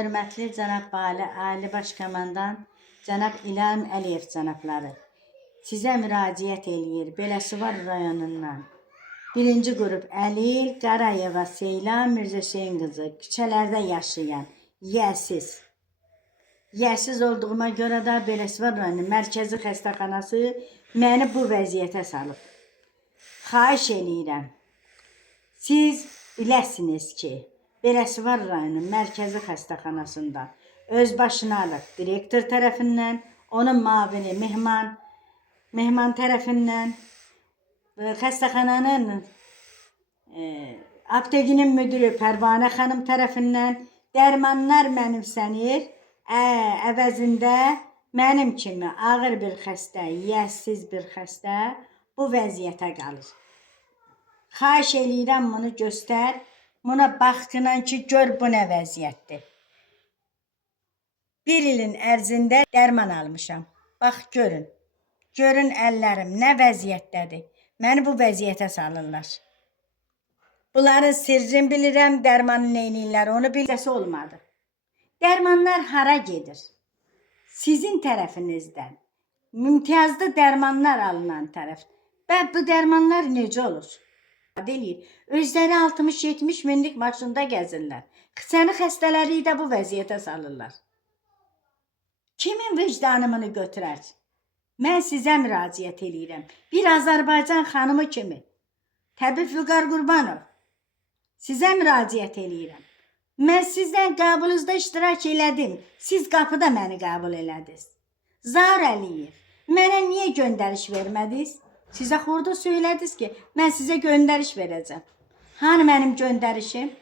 Hörmətli cənab Ali Baş Komandan cənab İlham Əliyev cənabları, sizə müraciət eləyir Beləsuvar rayonundan. 1-ci qrup Əlil Qarayeva Seylan Mirzəşeyin qızı, küçələrdə yaşayan, yəsiz olduğuma görə də Beləsuvar rayonunun mərkəzi xəstəxanası məni bu vəziyyətə salıb. Xahiş eləyirəm, siz biləsiniz ki, Beləsuvar rayonunun mərkəzi xəstəxanasında özbaşınalıq direktor tərəfindən, onun mavini Mehman tərəfindən, xəstəxananın aptekinin müdürü Pərvanə xanım tərəfindən dərmanlar mənimsənir, əvəzində mənim kimi ağır bir xəstə, yəssiz bir xəstə bu vəziyyətə qalır. Xahiş eləyirəm, bunu göstər, buna baxdınan ki, gör bu nə vəziyyətdir. 1 ilin ərzində dərman almışam. Bax, görün. Görün əllərim nə vəziyyətdədir. Məni bu vəziyyətə salırlar. Bunların sirrini bilirəm, dərmanı neynirlər, onu bilməsi olmadı. Dərmanlar hara gedir? Sizin tərəfinizdən. İmtiyazlı dərmanlar alınan tərəf. Və bu dərmanlar necə olur? Deyir, özləri 60-70 minlik maşında gəzirlər. Səni xəstələri də bu vəziyyətə salırlar. Kimin vicdanımını götürər? Mən sizə müraciət eləyirəm. Bir Azərbaycan xanımı kimi. Təbii Vüqar Qurbanov. Sizə müraciət eləyirəm. Mən sizdən qəbulunuzda iştirak elədim. Siz qapıda məni qəbul elədiniz. Zaur Əliyev, mənə niyə göndəriş vermədiniz? Sizə xorda söylədiniz ki, mən sizə göndəriş verəcəm. Hani mənim göndərişim?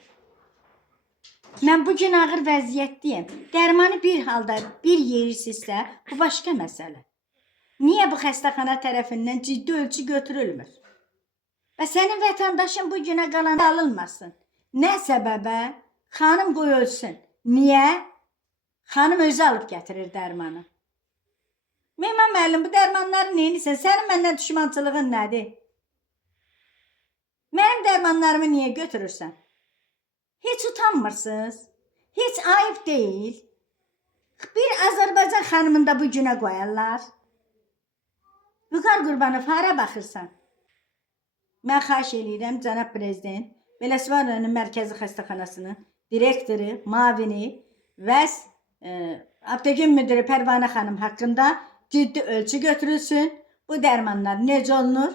Mən bugün ağır vəziyyətdəyim. Dərmanı bir halda bir yerirsinizsə, bu başqa məsələ. Niyə bu xəstəxana tərəfindən ciddi ölçü götürülmür? Və sənin vətəndaşın bu günə qalan alınmasın. Nə səbəbə? Xanım qoy ölsün. Niyə? Xanım özü alıb gətirir dərmanı. Mehman müəllim, bu dərmanları neyinisən? Sənin məndən düşmançılığın nədir? Mənim dərmanlarımı niyə götürürsən? Heç utanmırsınız? Heç ayıb deyil. Bir Azərbaycan xanımını da bu günə qoyarlar. Vüqar Qurbanov, hara baxırsan? Mən xahiş eləyirəm, cənab prezident, Beləsuvar rayonunun mərkəzi xəstəxanasının direktoru, mavini və aptekin müdürü Pərvanə xanım haqqında ciddi ölçü götürülsün. Bu dərmanlar necə olunur?